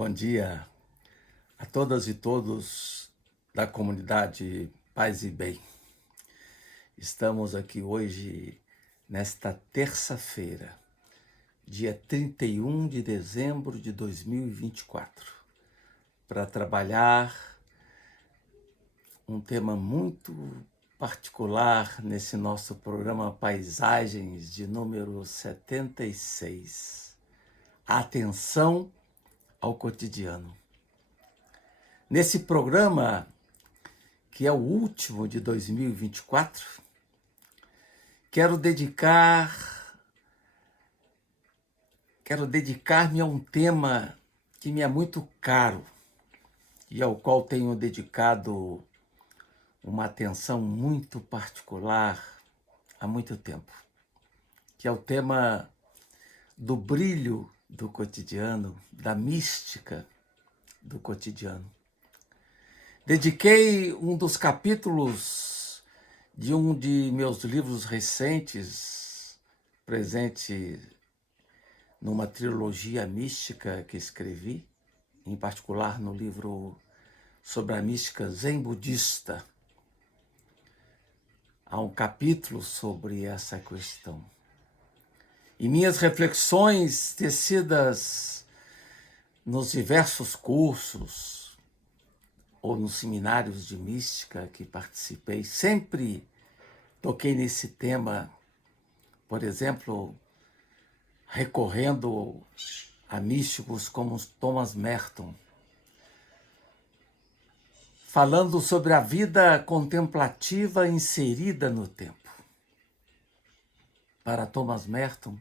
Bom dia a todas e todos da comunidade Paz e Bem. Estamos aqui hoje, nesta terça-feira, dia 31 de dezembro de 2024, para trabalhar um tema muito particular nesse nosso programa Paisagens de número 76. Atenção ao cotidiano. Nesse programa, que é o último de 2024, quero dedicar-me a um tema que me é muito caro e ao qual tenho dedicado uma atenção muito particular há muito tempo, que é o tema do brilho do cotidiano, da mística do cotidiano. Dediquei um dos capítulos de um de meus livros recentes, presente numa trilogia mística que escrevi, em particular no livro sobre a mística zen budista. Há um capítulo sobre essa questão. E minhas reflexões tecidas nos diversos cursos ou nos seminários de mística que participei, sempre toquei nesse tema, por exemplo, recorrendo a místicos como Thomas Merton, falando sobre a vida contemplativa inserida no tempo. Para Thomas Merton,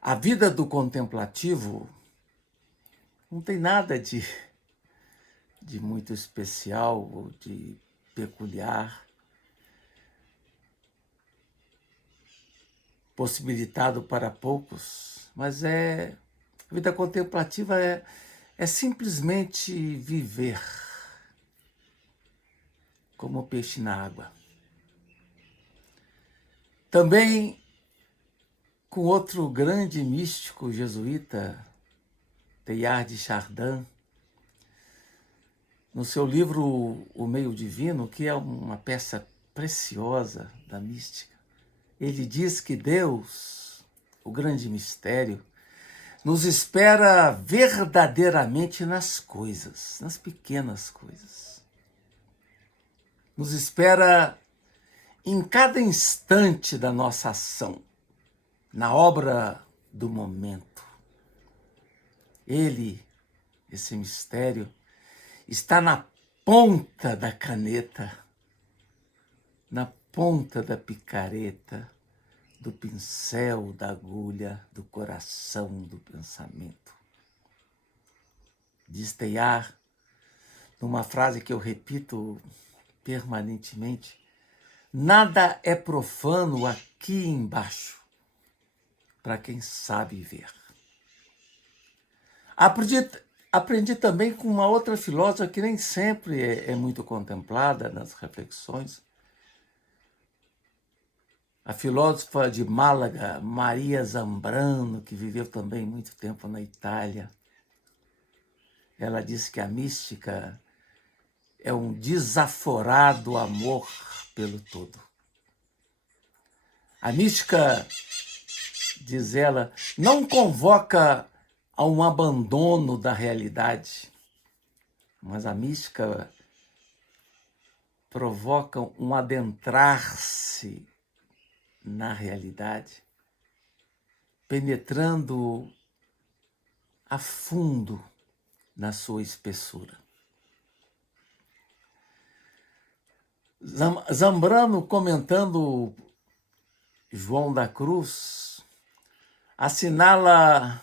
a vida do contemplativo não tem nada de muito especial ou de peculiar, possibilitado para poucos, mas a vida contemplativa é simplesmente viver como peixe na água. Também com outro grande místico jesuíta, Teilhard de Chardin, no seu livro O Meio Divino, que é uma peça preciosa da mística, ele diz que Deus, o grande mistério, nos espera verdadeiramente nas coisas, nas pequenas coisas. Nos espera em cada instante da nossa ação, na obra do momento. Ele, esse mistério, está na ponta da caneta, na ponta da picareta, do pincel, da agulha, do coração, do pensamento. Diz Teilhard, numa frase que eu repito permanentemente: nada é profano aqui embaixo, para quem sabe ver. Aprendi também com uma outra filósofa que nem sempre é muito contemplada nas reflexões, a filósofa de Málaga, Maria Zambrano, que viveu também muito tempo na Itália. Ela disse que a mística é um desaforado amor pelo todo. A mística, diz ela, não convoca a um abandono da realidade, mas a mística provoca um adentrar-se na realidade, penetrando a fundo na sua espessura. Zambrano, comentando João da Cruz, assinala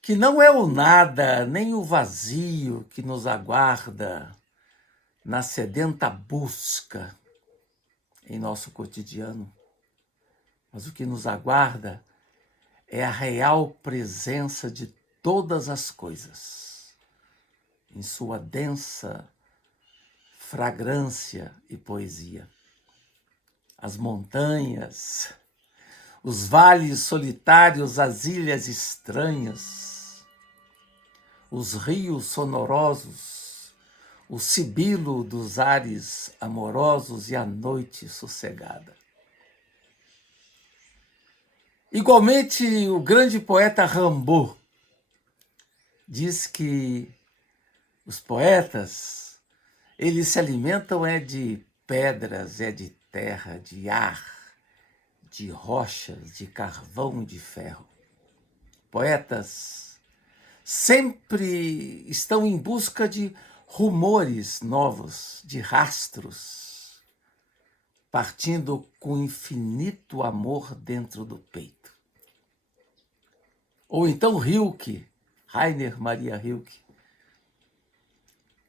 que não é o nada nem o vazio que nos aguarda na sedenta busca em nosso cotidiano, mas o que nos aguarda é a real presença de todas as coisas, em sua densa fragrância e poesia. As montanhas, os vales solitários, as ilhas estranhas, os rios sonorosos, o sibilo dos ares amorosos e a noite sossegada. Igualmente, o grande poeta Rimbaud diz que os poetas, eles se alimentam de pedras, de terra, de ar, de rochas, de carvão e de ferro. Poetas sempre estão em busca de rumores novos, de rastros, partindo com infinito amor dentro do peito. Ou então Rilke, Rainer Maria Rilke,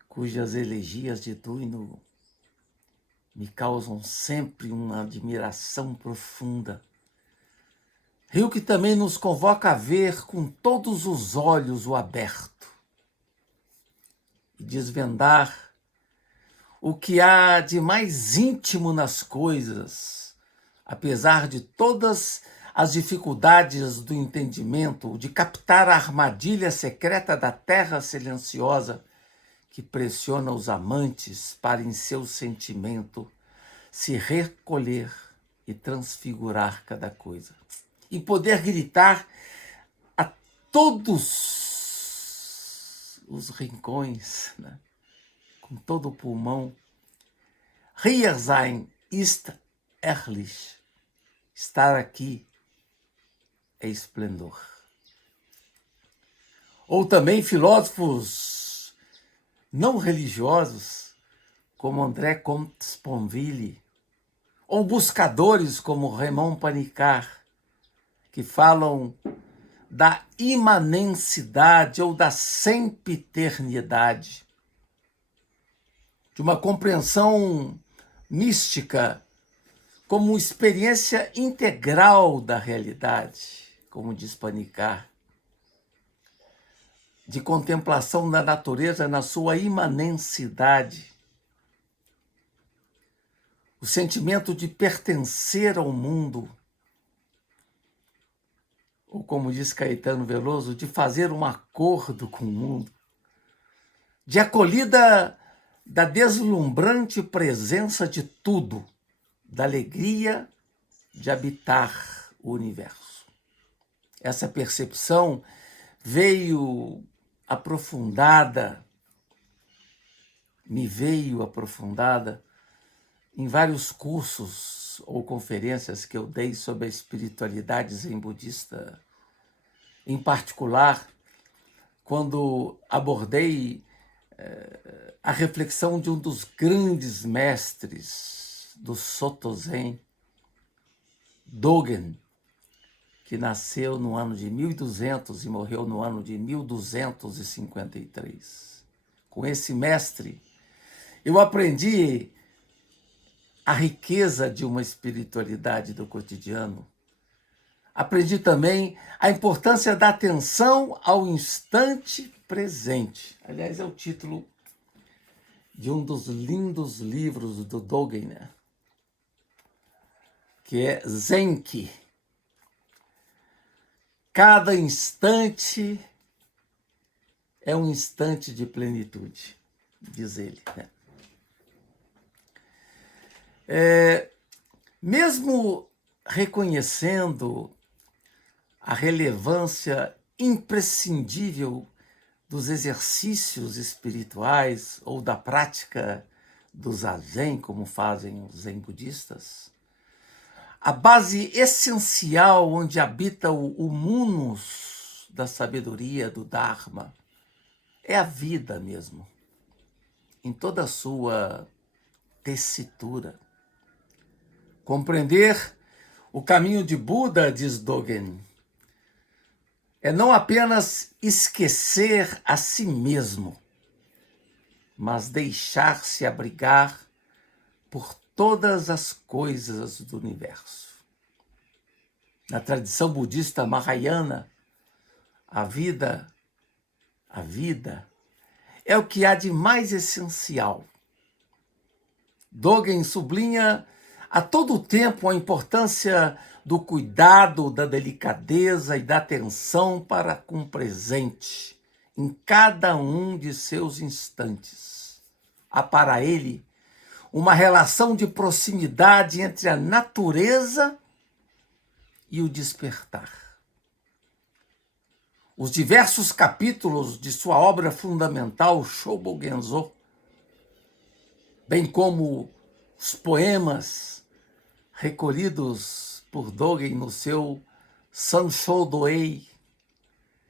cujas elegias de Duino me causam sempre uma admiração profunda. Rilke também nos convoca a ver com todos os olhos o aberto e desvendar o que há de mais íntimo nas coisas, apesar de todas as dificuldades do entendimento, de captar a armadilha secreta da terra silenciosa que pressiona os amantes para em seu sentimento se recolher e transfigurar cada coisa. E poder gritar a todos os rincões, né? Com todo o pulmão, Hier sein ist herrlich. Estar aqui é esplendor. Ou também filósofos não religiosos, como André Comte-Sponville, ou buscadores como Raymond Panicart, que falam da imanencidade ou da sempiternidade, de uma compreensão mística como experiência integral da realidade, como diz Panicart, de contemplação da natureza na sua imanencidade, o sentimento de pertencer ao mundo, ou como diz Caetano Veloso, de fazer um acordo com o mundo, de acolhida da deslumbrante presença de tudo, da alegria de habitar o universo. Essa percepção me veio aprofundada em vários cursos ou conferências que eu dei sobre a espiritualidade zen budista, em particular, quando abordei a reflexão de um dos grandes mestres do Soto Zen, Dogen, que nasceu no ano de 1200 e morreu no ano de 1253. Com esse mestre, eu aprendi a riqueza de uma espiritualidade do cotidiano. Aprendi também a importância da atenção ao instante presente. Aliás, é o título de um dos lindos livros do Dogen, né? Que é Zenki. Cada instante é um instante de plenitude, diz ele, né? Mesmo reconhecendo a relevância imprescindível dos exercícios espirituais ou da prática do zazen, como fazem os zen budistas, a base essencial onde habita o humus da sabedoria, do Dharma, é a vida mesmo, em toda a sua tessitura. Compreender o caminho de Buda, diz Dogen, é não apenas esquecer a si mesmo, mas deixar-se abrigar por todas as coisas do universo. Na tradição budista Mahayana, a vida é o que há de mais essencial. Dogen sublinha a todo tempo a importância do cuidado, da delicadeza e da atenção para com o presente, em cada um de seus instantes. Há para ele uma relação de proximidade entre a natureza e o despertar. Os diversos capítulos de sua obra fundamental, Shobogenzo, bem como os poemas recolhidos por Dogen no seu Sanshodoei,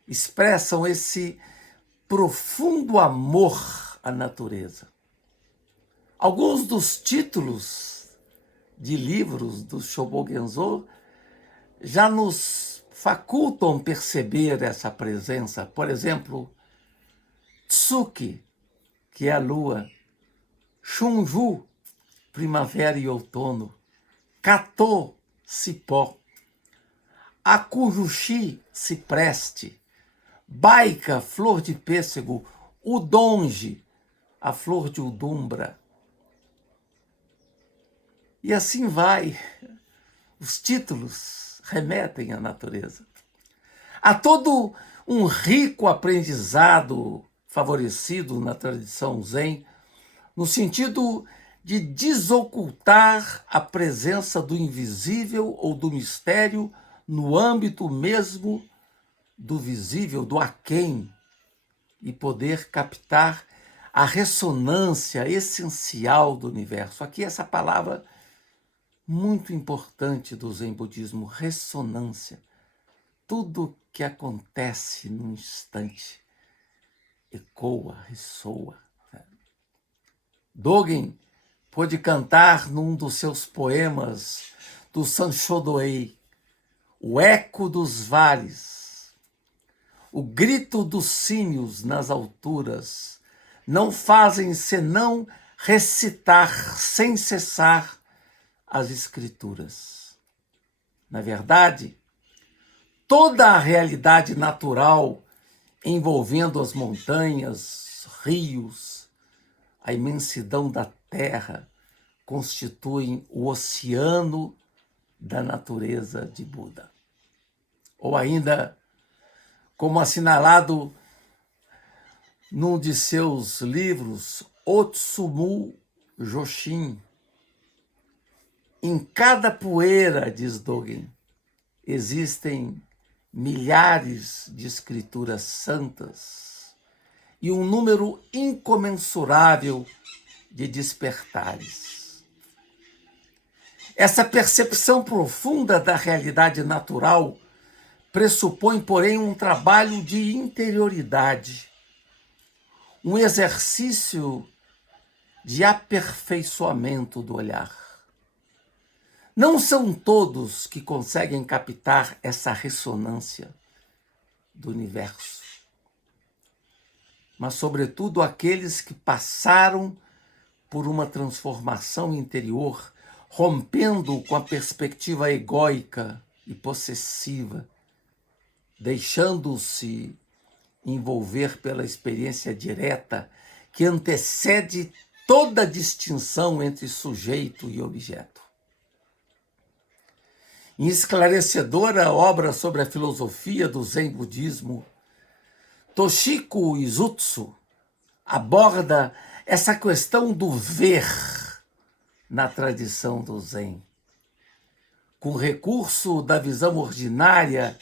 expressam esse profundo amor à natureza. Alguns dos títulos de livros do Shobogenzo já nos facultam perceber essa presença. Por exemplo, Tsuki, que é a lua, Shunju, primavera e outono, Kato, cipó, Akujushi, cipreste, Baika, flor de pêssego, Udonji, a flor de udumbra. E assim vai. Os títulos remetem à natureza. Há todo um rico aprendizado favorecido na tradição Zen, no sentido de desocultar a presença do invisível ou do mistério no âmbito mesmo do visível, do aquém, e poder captar a ressonância essencial do universo. Aqui essa palavra muito importante do Zen Budismo, ressonância. Tudo que acontece num instante ecoa, ressoa. Dogen pôde cantar num dos seus poemas do Sanshodoei, o eco dos vales, o grito dos símios nas alturas, não fazem senão recitar sem cessar as escrituras. Na verdade, toda a realidade natural envolvendo as montanhas, rios, a imensidão da terra, constituem o oceano da natureza de Buda. Ou ainda, como assinalado num de seus livros, Otsumu Joshin, em cada poeira, diz Dogen, existem milhares de escrituras santas e um número incomensurável de despertares. Essa percepção profunda da realidade natural pressupõe, porém, um trabalho de interioridade, um exercício de aperfeiçoamento do olhar. Não são todos que conseguem captar essa ressonância do universo, mas, sobretudo, aqueles que passaram por uma transformação interior, rompendo com a perspectiva egóica e possessiva, deixando-se envolver pela experiência direta que antecede toda distinção entre sujeito e objeto. Em esclarecedora obra sobre a filosofia do Zen Budismo, Toshiko Izutsu aborda essa questão do ver na tradição do Zen, com recurso da visão ordinária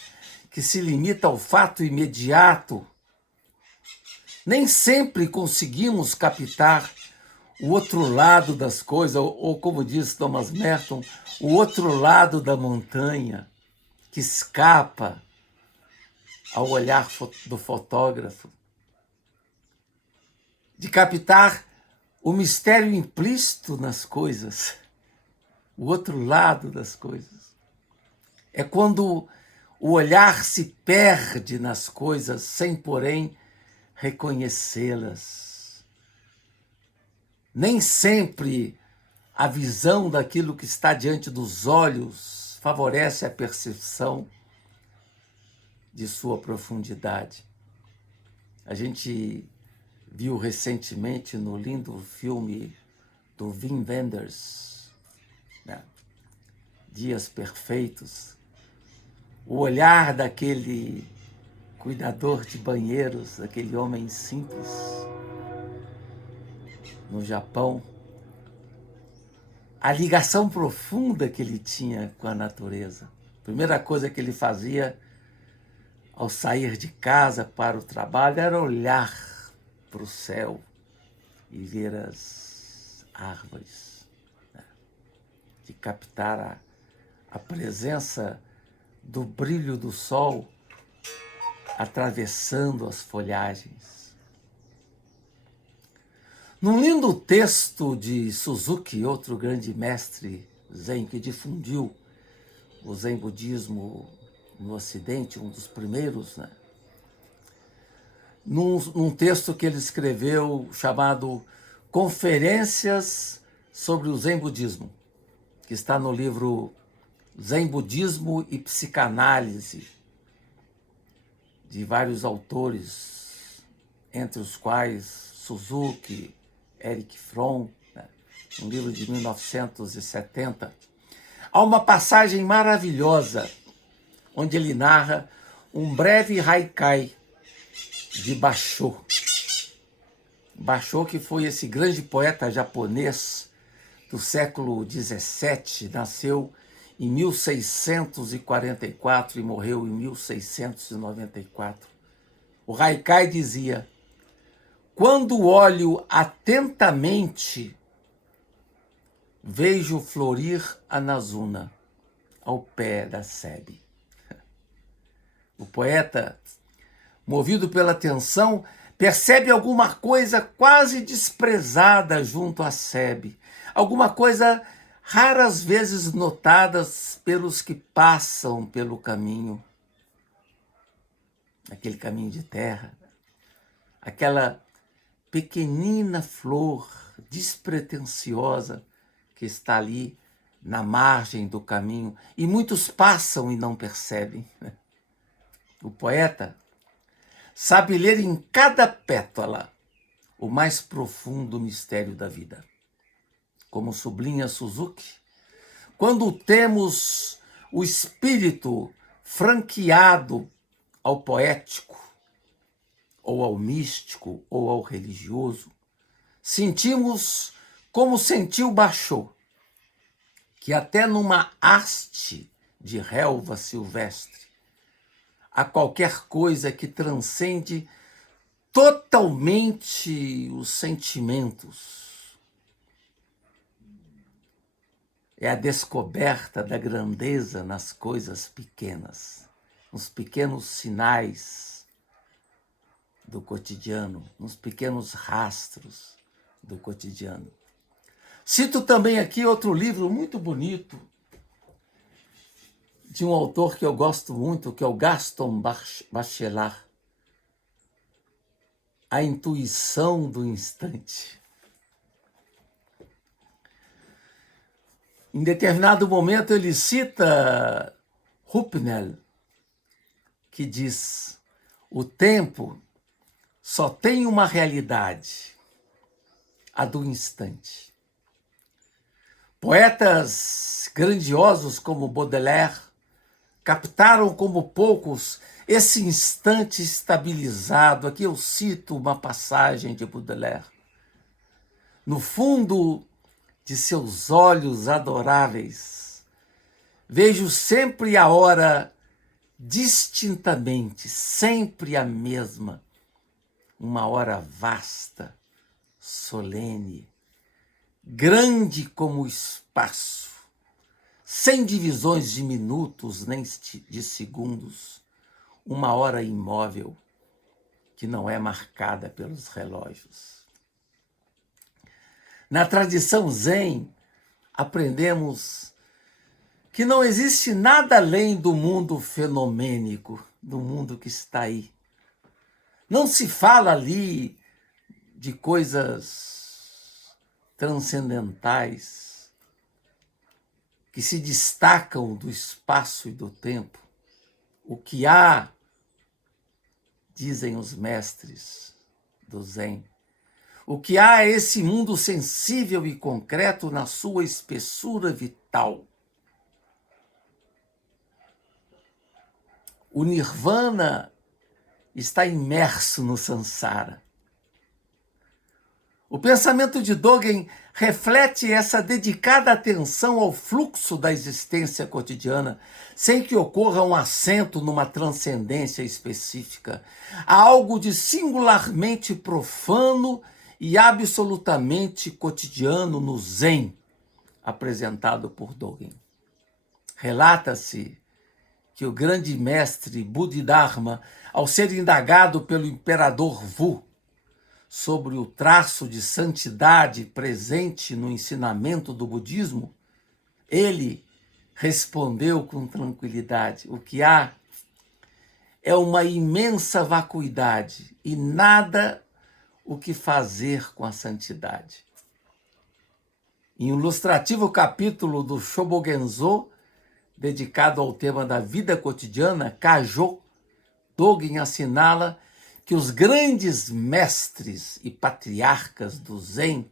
que se limita ao fato imediato. Nem sempre conseguimos captar o outro lado das coisas, ou como diz Thomas Merton, o outro lado da montanha, que escapa ao olhar do fotógrafo, de captar o mistério implícito nas coisas, o outro lado das coisas. É quando o olhar se perde nas coisas sem, porém, reconhecê-las. Nem sempre a visão daquilo que está diante dos olhos favorece a percepção de sua profundidade. A gente viu recentemente no lindo filme do Wim Wenders, né? Dias Perfeitos, o olhar daquele cuidador de banheiros, aquele homem simples no Japão, a ligação profunda que ele tinha com a natureza. A primeira coisa que ele fazia ao sair de casa para o trabalho era olhar para o céu e ver as árvores, né? De captar a presença do brilho do sol atravessando as folhagens. Num lindo texto de Suzuki, outro grande mestre Zen que difundiu o Zen budismo no Ocidente, um dos primeiros, né? Num texto que ele escreveu chamado Conferências sobre o Zen Budismo, que está no livro Zen Budismo e Psicanálise, de vários autores, entre os quais Suzuki, Erich Fromm, né? Um livro de 1970. Há uma passagem maravilhosa onde ele narra um breve haikai de Basho. Basho, que foi esse grande poeta japonês do século XVII, nasceu em 1644 e morreu em 1694. O haikai dizia: quando olho atentamente, vejo florir a Nazuna ao pé da sebe. O poeta, movido pela atenção, percebe alguma coisa quase desprezada junto à sebe, alguma coisa raras vezes notadas pelos que passam pelo caminho, aquele caminho de terra, aquela pequenina flor despretensiosa que está ali na margem do caminho, e muitos passam e não percebem. O poeta sabe ler em cada pétala o mais profundo mistério da vida. Como sublinha Suzuki, quando temos o espírito franqueado ao poético, ou ao místico, ou ao religioso, sentimos como sentiu Basho, que até numa haste de relva silvestre, há qualquer coisa que transcende totalmente os sentimentos. É a descoberta da grandeza nas coisas pequenas, nos pequenos sinais do cotidiano, nos pequenos rastros do cotidiano. Cito também aqui outro livro muito bonito, de um autor que eu gosto muito, que é o Gaston Bachelard, A Intuição do Instante. Em determinado momento ele cita Rupnel, que diz: o tempo só tem uma realidade, a do instante. Poetas grandiosos como Baudelaire captaram como poucos esse instante estabilizado. Aqui eu cito uma passagem de Baudelaire. No fundo de seus olhos adoráveis, vejo sempre a hora distintamente, sempre a mesma, uma hora vasta, solene, grande como o espaço, sem divisões de minutos nem de segundos, uma hora imóvel que não é marcada pelos relógios. Na tradição Zen, aprendemos que não existe nada além do mundo fenomênico, do mundo que está aí. Não se fala ali de coisas transcendentais que se destacam do espaço e do tempo. O que há, dizem os mestres do Zen, o que há é esse mundo sensível e concreto na sua espessura vital. O Nirvana está imerso no samsara. O pensamento de Dogen reflete essa dedicada atenção ao fluxo da existência cotidiana, sem que ocorra um acento numa transcendência específica. Há algo de singularmente profano e absolutamente cotidiano no Zen, apresentado por Dogen. Relata-se que o grande mestre Bodhidharma, ao ser indagado pelo imperador Wu sobre o traço de santidade presente no ensinamento do budismo, ele respondeu com tranquilidade: o que há é uma imensa vacuidade e nada o que fazer com a santidade. Em um ilustrativo capítulo do Shobogenzo, dedicado ao tema da vida cotidiana, Kajō, Dogen assinala que os grandes mestres e patriarcas do Zen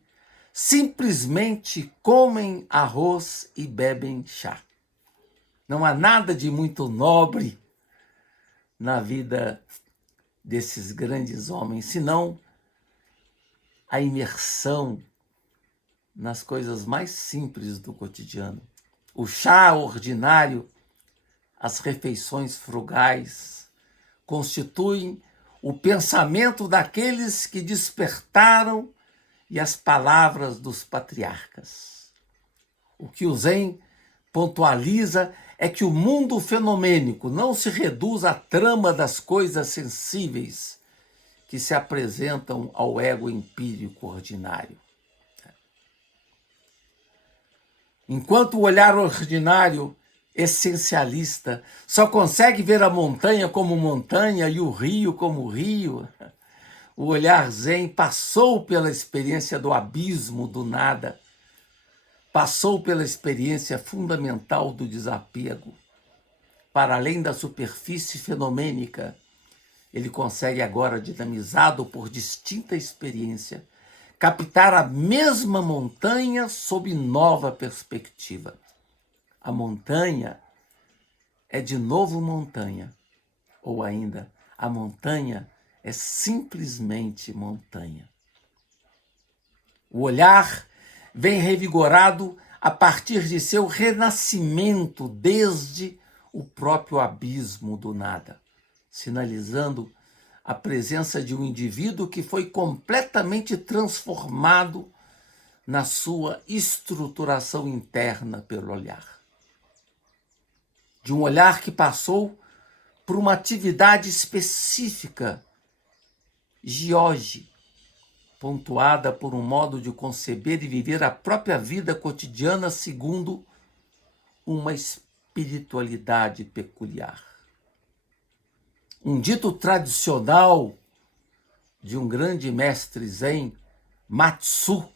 simplesmente comem arroz e bebem chá. Não há nada de muito nobre na vida desses grandes homens, senão a imersão nas coisas mais simples do cotidiano. O chá ordinário, as refeições frugais, constituem o pensamento daqueles que despertaram e as palavras dos patriarcas. O que o Zen pontualiza é que o mundo fenomênico não se reduz à trama das coisas sensíveis que se apresentam ao ego empírico ordinário. Enquanto o olhar ordinário, essencialista, só consegue ver a montanha como montanha e o rio como rio, o olhar Zen passou pela experiência do abismo do nada, passou pela experiência fundamental do desapego. Para além da superfície fenomênica, ele consegue agora, dinamizado por distinta experiência, captar a mesma montanha sob nova perspectiva. A montanha é de novo montanha, ou ainda, a montanha é simplesmente montanha. O olhar vem revigorado a partir de seu renascimento desde o próprio abismo do nada, sinalizando a presença de um indivíduo que foi completamente transformado na sua estruturação interna pelo olhar. De um olhar que passou por uma atividade específica, Jioji, pontuada por um modo de conceber e viver a própria vida cotidiana segundo uma espiritualidade peculiar. Um dito tradicional de um grande mestre Zen, Matsu,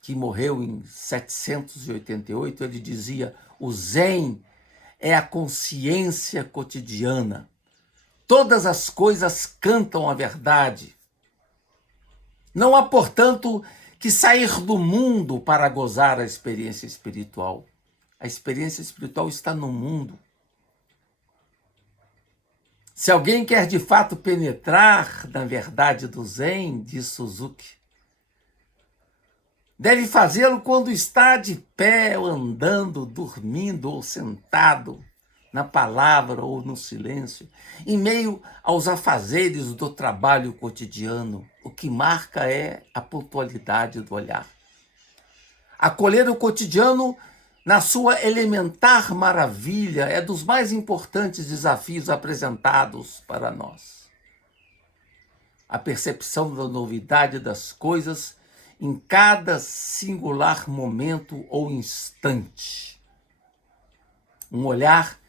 que morreu em 788, ele dizia: o Zen é a consciência cotidiana. Todas as coisas cantam a verdade. Não há, portanto, que sair do mundo para gozar a experiência espiritual. A experiência espiritual está no mundo. Se alguém quer de fato penetrar na verdade do Zen, diz Suzuki, deve fazê-lo quando está de pé, ou andando, dormindo ou sentado, na palavra ou no silêncio, em meio aos afazeres do trabalho cotidiano. O que marca é a pontualidade do olhar. Acolher o cotidiano na sua elementar maravilha é dos mais importantes desafios apresentados para nós. A percepção da novidade das coisas em cada singular momento ou instante. Um olhar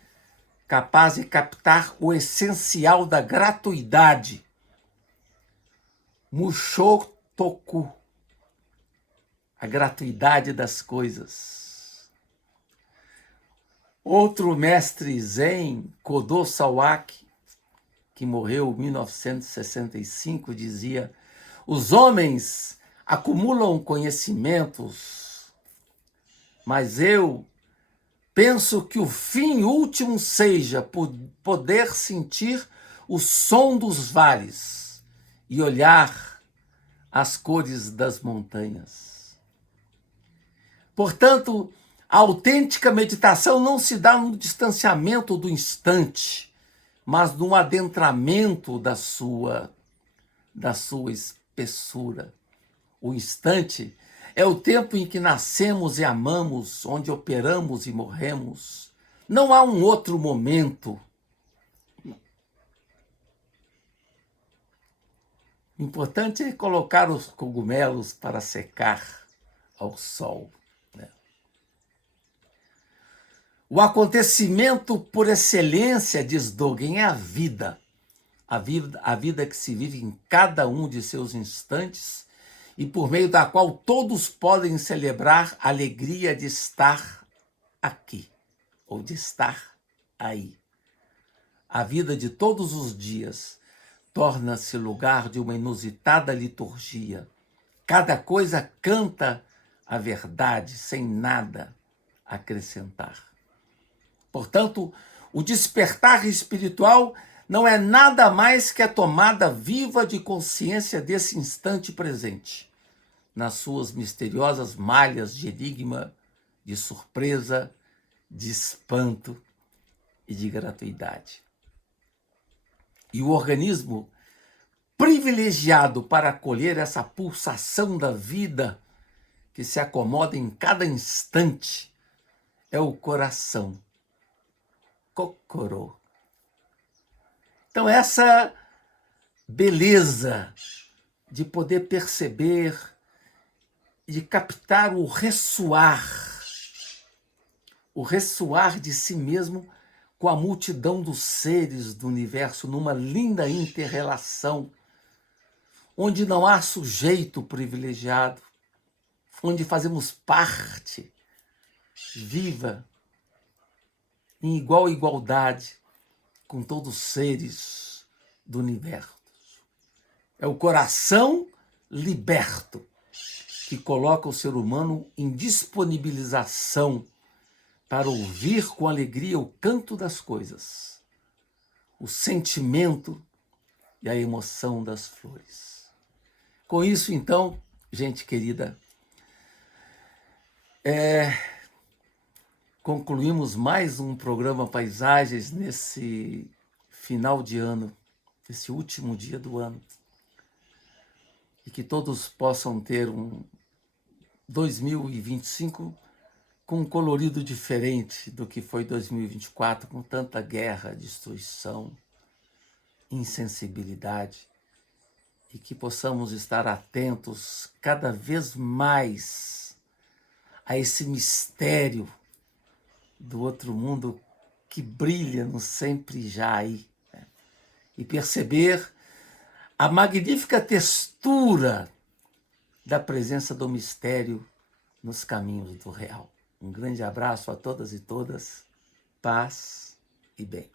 capaz de captar o essencial da gratuidade. Mushotoku, a gratuidade das coisas. Outro mestre Zen, Kodo Sawaki, que morreu em 1965, dizia: os homens acumulam conhecimentos, mas eu penso que o fim último seja poder sentir o som dos vales e olhar as cores das montanhas. Portanto, a autêntica meditação não se dá no distanciamento do instante, mas no adentramento da sua espessura. O instante é o tempo em que nascemos e amamos, onde operamos e morremos. Não há um outro momento. O importante é colocar os cogumelos para secar ao sol. O acontecimento por excelência, diz Dogen, é a vida. A vida que se vive em cada um de seus instantes e por meio da qual todos podem celebrar a alegria de estar aqui ou de estar aí. A vida de todos os dias torna-se lugar de uma inusitada liturgia. Cada coisa canta a verdade sem nada acrescentar. Portanto, o despertar espiritual não é nada mais que a tomada viva de consciência desse instante presente, nas suas misteriosas malhas de enigma, de surpresa, de espanto e de gratuidade. E o organismo privilegiado para acolher essa pulsação da vida que se acomoda em cada instante é o coração. Kokoro. Então, essa beleza de poder perceber, de captar o ressoar de si mesmo com a multidão dos seres do universo, numa linda inter-relação, onde não há sujeito privilegiado, onde fazemos parte viva, em igual igualdade com todos os seres do universo. É o coração liberto que coloca o ser humano em disponibilização para ouvir com alegria o canto das coisas, o sentimento e a emoção das flores. Com isso, então, gente querida, concluímos mais um programa Paisagens nesse final de ano, esse último dia do ano. E que todos possam ter um 2025 com um colorido diferente do que foi 2024, com tanta guerra, destruição, insensibilidade, e que possamos estar atentos cada vez mais a esse mistério do outro mundo que brilha no sempre já aí, né? E perceber a magnífica textura da presença do mistério nos caminhos do real. Um grande abraço a todas e todas, paz e bem.